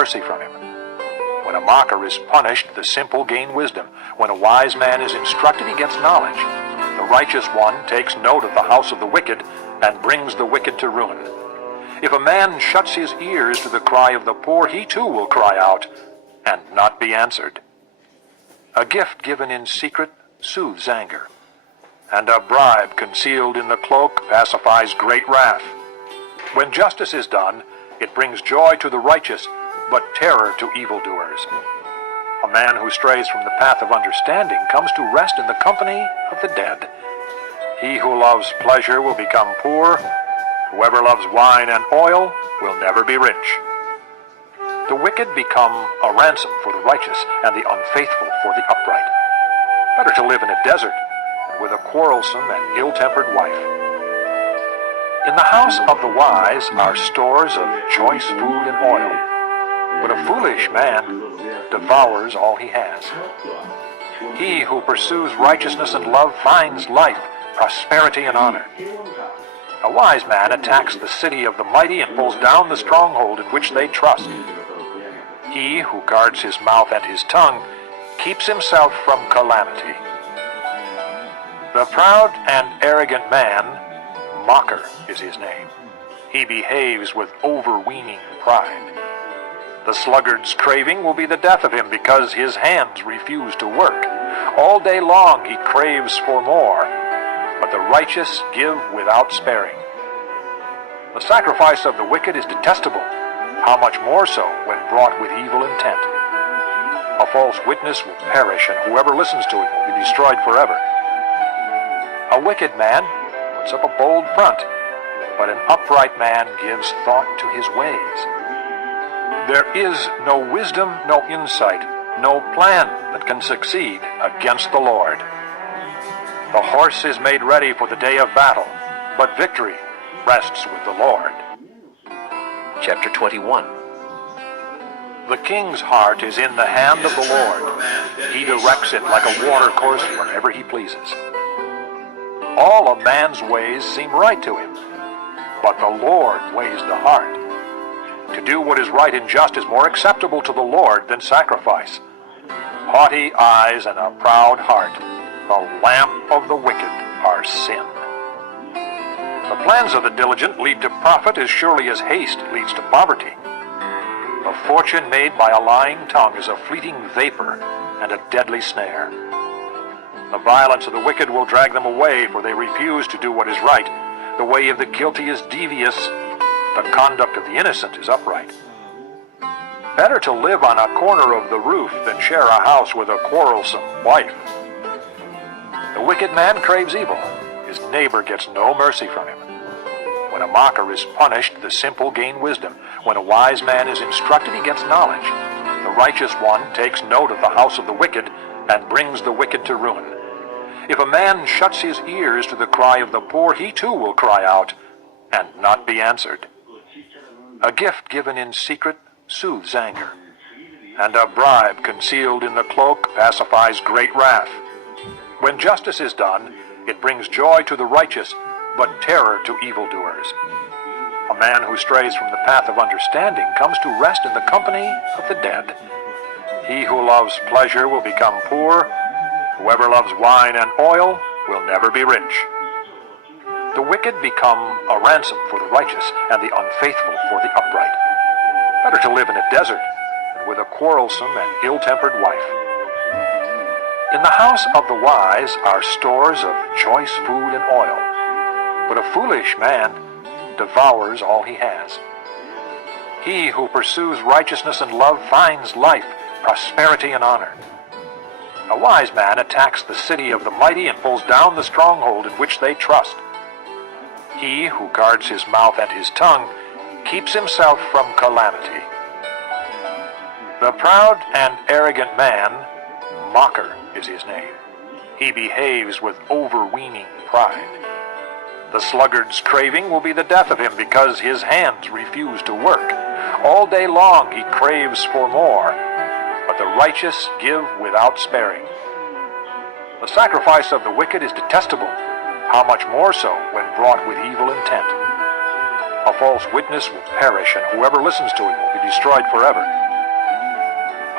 mercy from him. When a mocker is punished, the simple gain wisdom. When a wise man is instructed, he gets knowledge. The righteous one takes note of the house of the wicked and brings the wicked to ruin. If a man shuts his ears to the cry of the poor, he too will cry out and not be answered. A gift given in secret soothes anger, and a bribe concealed in the cloak pacifies great wrath. When justice is done, it brings joy to the righteous, but terror to evildoers. A man who strays from the path of understanding comes to rest in the company of the dead. He who loves pleasure will become poor. Whoever loves wine and oil will never be rich. The wicked become a ransom for the righteous, and the unfaithful for the upright. Better to live in a desert than with a quarrelsome and ill-tempered wife. In the house of the wise are stores of choice food and oil, but a foolish man devours all he has. He who pursues righteousness and love finds life, prosperity, and honor. A wise man attacks the city of the mighty and pulls down the stronghold in which they trust. He who guards his mouth and his tongue keeps himself from calamity. The proud and arrogant man, mocker is his name. He behaves with overweening pride. The sluggard's craving will be the death of him because his hands refuse to work. All day long he craves for more, but the righteous give without sparing. The sacrifice of the wicked is detestable, how much more so when brought with evil intent. A false witness will perish, and whoever listens to him will be destroyed forever. A wicked man puts up a bold front, but an upright man gives thought to his ways. There is no wisdom, no insight, no plan that can succeed against the Lord. The horse is made ready for the day of battle, but victory rests with the Lord. Chapter 21. The king's heart is in the hand of the Lord. He directs it like a watercourse wherever he pleases. All a man's ways seem right to him, but the Lord weighs the heart. To do what is right and just is more acceptable to the Lord than sacrifice. Haughty eyes and a proud heart, the lamp of the wicked, are sin. The plans of the diligent lead to profit as surely as haste leads to poverty. A fortune made by a lying tongue is a fleeting vapor and a deadly snare. The violence of the wicked will drag them away, for they refuse to do what is right. The way of the guilty is devious. The conduct of the innocent is upright. Better to live on a corner of the roof than share a house with a quarrelsome wife. The wicked man craves evil. His neighbor gets no mercy from him. When a mocker is punished, the simple gain wisdom. When a wise man is instructed, he gets knowledge. The righteous one takes note of the house of the wicked and brings the wicked to ruin. If a man shuts his ears to the cry of the poor, he too will cry out and not be answered. A gift given in secret soothes anger, and a bribe concealed in the cloak pacifies great wrath. When justice is done, it brings joy to the righteous, but terror to evildoers. A man who strays from the path of understanding comes to rest in the company of the dead. He who loves pleasure will become poor. Whoever loves wine and oil will never be rich. The wicked become a ransom for the righteous, and the unfaithful for the upright. Better to live in a desert than with a quarrelsome and ill-tempered wife. In the house of the wise are stores of choice food and oil, but a foolish man devours all he has. He who pursues righteousness and love finds life, prosperity, and honor. A wise man attacks the city of the mighty and pulls down the stronghold in which they trust. He who guards his mouth and his tongue keeps himself from calamity. The proud and arrogant man, mocker is his name. He behaves with overweening pride. The sluggard's craving will be the death of him because his hands refuse to work. All day long he craves for more, but the righteous give without sparing. The sacrifice of the wicked is detestable, how much more so when brought with evil intent. A false witness will perish, and whoever listens to him will be destroyed forever.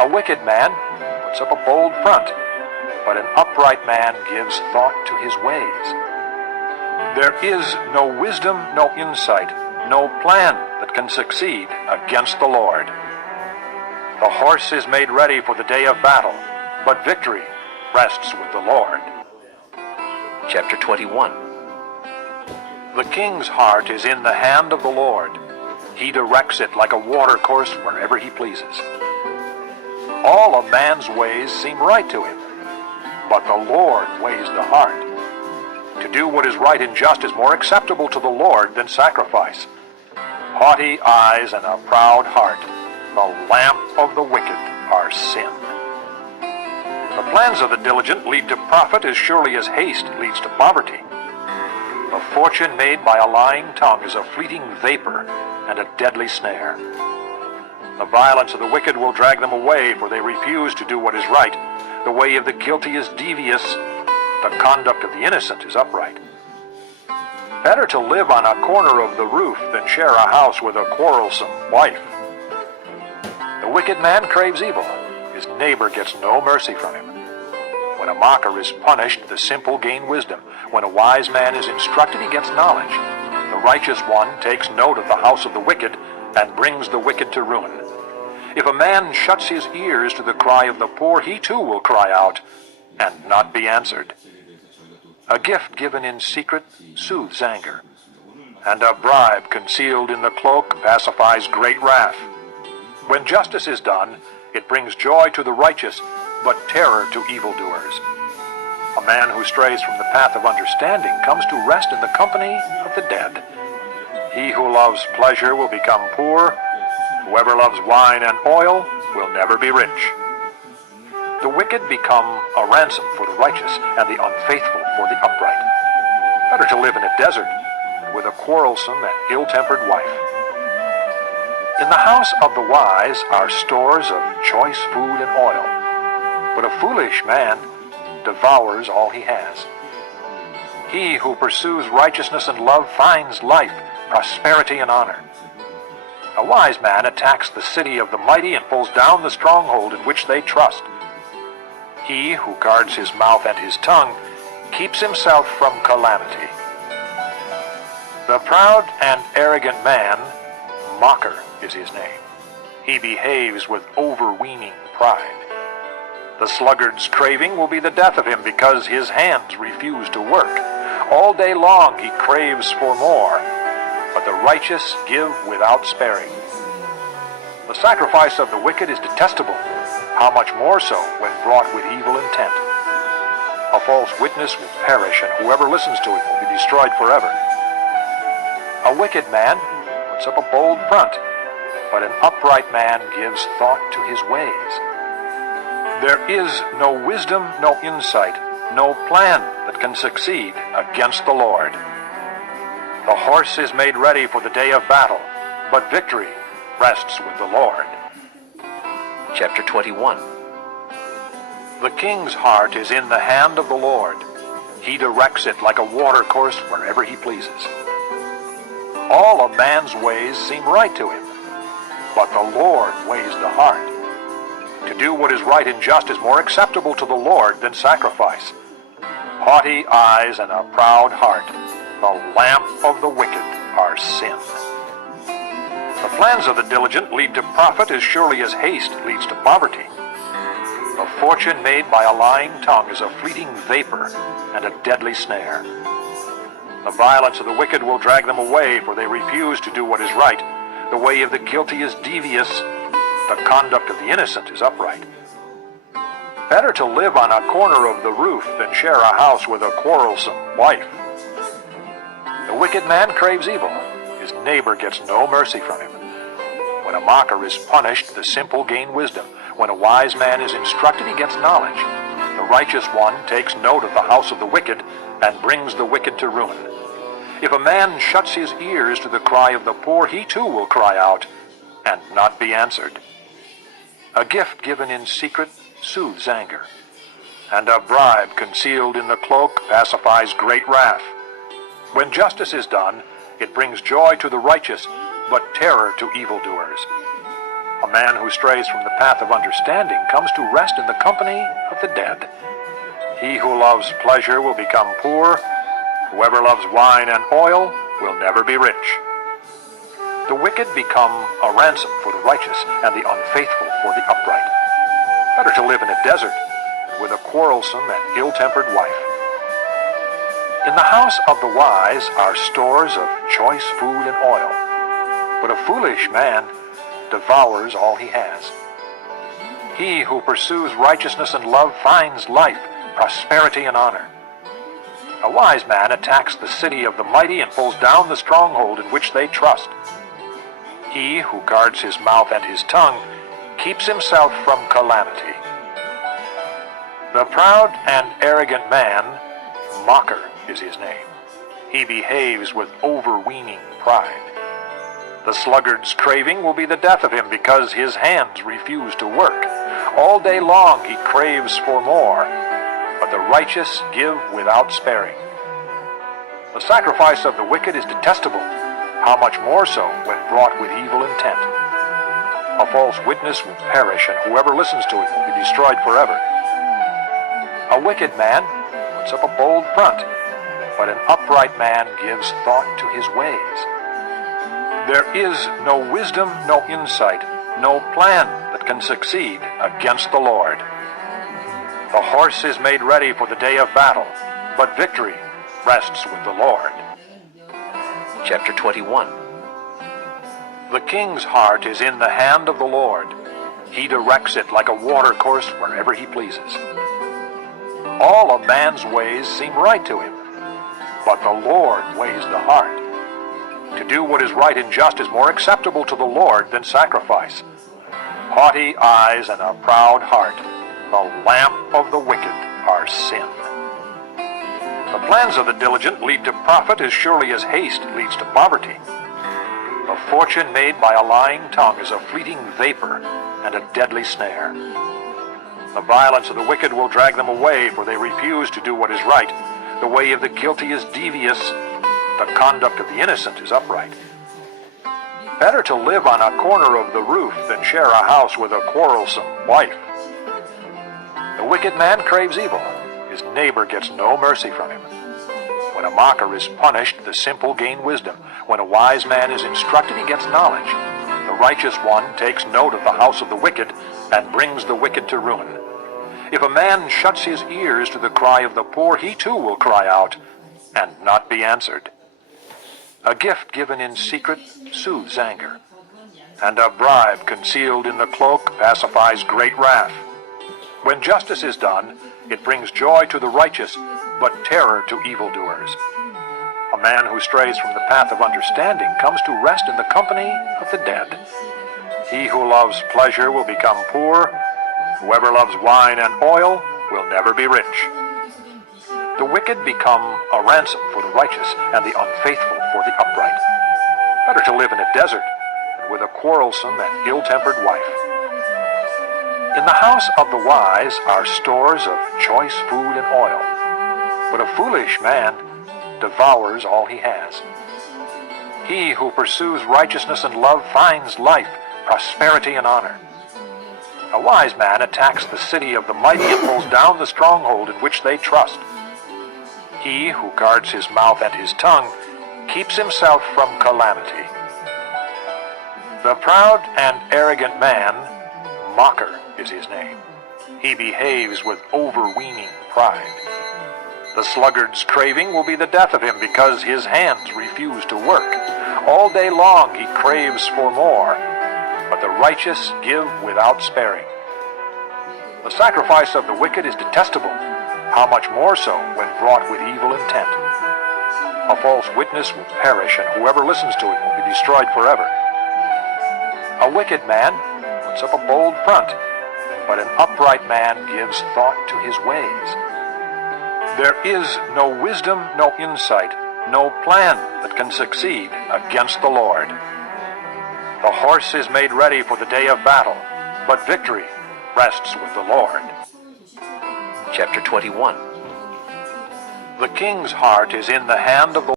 A wicked man puts up a bold front, but an upright man gives thought to his ways. There is no wisdom, no insight, no plan that can succeed against the Lord. The horse is made ready for the day of battle, but victory rests with the Lord. Chapter 21. The king's heart is in the hand of the Lord. He directs it like a watercourse wherever he pleases. All a man's ways seem right to him, but the Lord weighs the heart. To do what is right and just is more acceptable to the Lord than sacrifice. Haughty eyes and a proud heart, the lamp of the wicked, are sin. The plans of the diligent lead to profit as surely as haste leads to poverty. A fortune made by a lying tongue is a fleeting vapor and a deadly snare. The violence of the wicked will drag them away, for they refuse to do what is right. The way of the guilty is devious. The conduct of the innocent is upright. Better to live on a corner of the roof than share a house with a quarrelsome wife. The wicked man craves evil. His neighbor gets no mercy from him. When a mocker is punished, the simple gain wisdom. When a wise man is instructed, he gets knowledge. The righteous one takes note of the house of the wicked and brings the wicked to ruin. If a man shuts his ears to the cry of the poor, he too will cry out and not be answered. A gift given in secret soothes anger, and a bribe concealed in the cloak pacifies great wrath. When justice is done, it brings joy to the righteous, but terror to evildoers. A man who strays from the path of understanding comes to rest in the company of the dead. He who loves pleasure will become poor. Whoever loves wine and oil will never be rich. The wicked become a ransom for the righteous, and the unfaithful for the upright. Better to live in a desert with a quarrelsome and ill-tempered wife. In the house of the wise are stores of choice food and oil, but a foolish man devours all he has. He who pursues righteousness and love finds life, prosperity, and honor. A wise man attacks the city of the mighty and pulls down the stronghold in which they trust. He who guards his mouth and his tongue keeps himself from calamity. The proud and arrogant man, mocker is his name. He behaves with overweening pride. The sluggard's craving will be the death of him because his hands refuse to work. All day long he craves for more, but the righteous give without sparing. The sacrifice of the wicked is detestable, how much more so when brought with evil intent. A false witness will perish, and whoever listens to it will be destroyed forever. A wicked man puts up a bold front, but an upright man gives thought to his ways. There is no wisdom, no insight, no plan that can succeed against the Lord. The horse is made ready for the day of battle, but victory rests with the Lord. Chapter 21. The king's heart is in the hand of the Lord. He directs it like a watercourse wherever he pleases. All a man's ways seem right to him, but the Lord weighs the heart. To do what is right and just is more acceptable to the Lord than sacrifice. Haughty eyes and a proud heart, the lamp of the wicked, are sin. The plans of the diligent lead to profit as surely as haste leads to poverty. A fortune made by a lying tongue is a fleeting vapor and a deadly snare. The violence of the wicked will drag them away, for they refuse to do what is right. The way of the guilty is devious. The conduct of the innocent is upright. Better to live on a corner of the roof than share a house with a quarrelsome wife. The wicked man craves evil. His neighbor gets no mercy from him. When a mocker is punished, the simple gain wisdom. When a wise man is instructed, he gets knowledge. The righteous one takes note of the house of the wicked and brings the wicked to ruin. If a man shuts his ears to the cry of the poor, he too will cry out and not be answered. A gift given in secret soothes anger, and a bribe concealed in the cloak pacifies great wrath. When justice is done, it brings joy to the righteous, but terror to evildoers. A man who strays from the path of understanding comes to rest in the company of the dead. He who loves pleasure will become poor. Whoever loves wine and oil will never be rich. The wicked become a ransom for the righteous, and the unfaithful for the upright. Better to live in a desert than with a quarrelsome and ill-tempered wife. In the house of the wise are stores of choice food and oil, but a foolish man devours all he has. He who pursues righteousness and love finds life, prosperity, and honor. A wise man attacks the city of the mighty and pulls down the stronghold in which they trust. He who guards his mouth and his tongue keeps himself from calamity. The proud and arrogant man, mocker is his name. He behaves with overweening pride. The sluggard's craving will be the death of him because his hands refuse to work. All day long he craves for more, but the righteous give without sparing. The sacrifice of the wicked is detestable, how much more so when brought with evil intent. A false witness will perish, and whoever listens to it will be destroyed forever. A wicked man puts up a bold front, but an upright man gives thought to his ways. There is no wisdom, no insight, no plan that can succeed against the Lord. The horse is made ready for the day of battle, but victory rests with the Lord. Chapter 21. The king's heart is in the hand of the Lord. He directs it like a watercourse wherever he pleases. All a man's ways seem right to him, but the Lord weighs the heart. To do what is right and just is more acceptable to the Lord than sacrifice. Haughty eyes and a proud heart, the lamp of the wicked, are sin. The plans of the diligent lead to profit as surely as haste leads to poverty. A fortune made by a lying tongue is a fleeting vapor and a deadly snare. The violence of the wicked will drag them away, for they refuse to do what is right. The way of the guilty is devious. The conduct of the innocent is upright. Better to live on a corner of the roof than share a house with a quarrelsome wife. The wicked man craves evil. His neighbor gets no mercy from him. When a mocker is punished, the simple gain wisdom. When a wise man is instructed, he gets knowledge. The righteous one takes note of the house of the wicked and brings the wicked to ruin. If a man shuts his ears to the cry of the poor, he too will cry out and not be answered. A gift given in secret soothes anger, and a bribe concealed in the cloak pacifies great wrath. When justice is done, it brings joy to the righteous, but terror to evildoers. A man who strays from the path of understanding comes to rest in the company of the dead. He who loves pleasure will become poor. Whoever loves wine and oil will never be rich. The wicked become a ransom for the righteous, and the unfaithful for the upright. Better to live in a desert than with a quarrelsome and ill-tempered wife. In the house of the wise are stores of choice food and oil, but a foolish man devours all he has. He who pursues righteousness and love finds life, prosperity, and honor. A wise man attacks the city of the mighty and pulls down the stronghold in which they trust. He who guards his mouth and his tongue keeps himself from calamity. The proud and arrogant man, mocker is his name. He behaves with overweening pride. The sluggard's craving will be the death of him because his hands refuse to work. All day long he craves for more, but the righteous give without sparing. The sacrifice of the wicked is detestable, how much more so when brought with evil intent. A false witness will perish, and whoever listens to it will be destroyed forever. A wicked man puts up a bold front, but an upright man gives thought to his ways. There is no wisdom, no insight, no plan that can succeed against the Lord. The horse is made ready for the day of battle, but victory rests with the Lord. Chapter 21. The king's heart is in the hand of the